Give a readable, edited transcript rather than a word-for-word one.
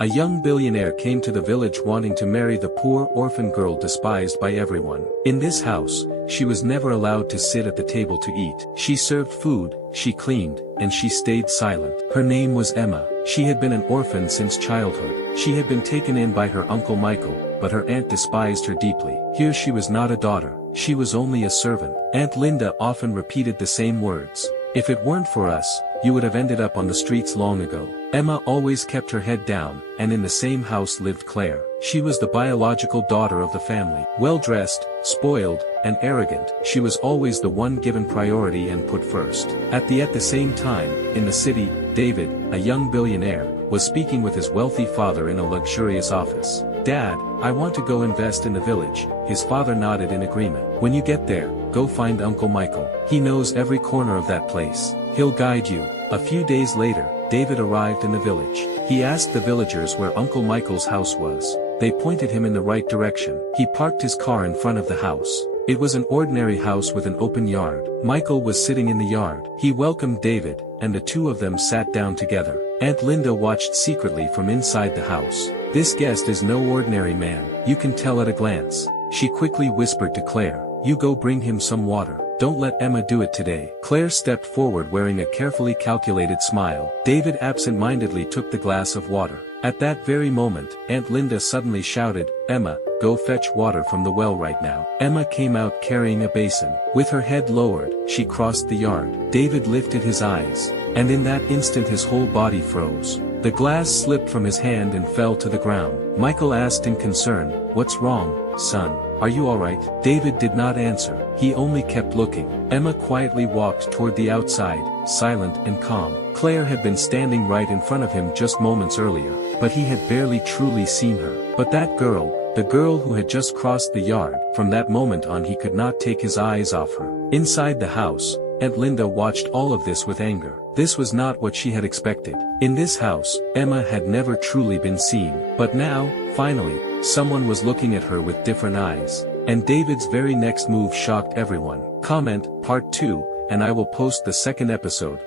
A young billionaire came to the village wanting to marry the poor orphan girl despised by everyone. In this house, she was never allowed to sit at the table to eat. She served food, she cleaned, and she stayed silent. Her name was Emma. She had been an orphan since childhood. She had been taken in by her uncle Michael, but her aunt despised her deeply. Here she was not a daughter, she was only a servant. Aunt Linda often repeated the same words. "If it weren't for us, you would have ended up on the streets long ago." Emma always kept her head down, and in the same house lived Claire. She was the biological daughter of the family. Well-dressed, spoiled, and arrogant, she was always the one given priority and put first. At the same time, in the city, David, a young billionaire, was speaking with his wealthy father in a luxurious office. "Dad, I want to go invest in the village." His father nodded in agreement. "When you get there, go find Uncle Michael. He knows every corner of that place. He'll guide you." A few days later, David arrived in the village. He asked the villagers where Uncle Michael's house was. They pointed him in the right direction. He parked his car in front of the house. It was an ordinary house with an open yard. Michael was sitting in the yard. He welcomed David, and the two of them sat down together. Aunt Linda watched secretly from inside the house. "This guest is no ordinary man, you can tell at a glance." She quickly whispered to Claire, "You go bring him some water. Don't let Emma do it today." Claire stepped forward wearing a carefully calculated smile. David absent-mindedly took the glass of water. At that very moment, Aunt Linda suddenly shouted, "Emma, go fetch water from the well right now." Emma came out carrying a basin. With her head lowered, she crossed the yard. David lifted his eyes, and in that instant his whole body froze. The glass slipped from his hand and fell to the ground. Michael asked in concern, "What's wrong, son? Are you alright?" David did not answer, he only kept looking. Emma quietly walked toward the outside, silent and calm. Claire had been standing right in front of him just moments earlier, but he had barely truly seen her. But that girl, the girl who had just crossed the yard, from that moment on he could not take his eyes off her. Inside the house, Aunt Linda watched all of this with anger. This was not what she had expected. In this house, Emma had never truly been seen. But now, finally, someone was looking at her with different eyes. And David's very next move shocked everyone. Comment, part 2, and I will post the second episode.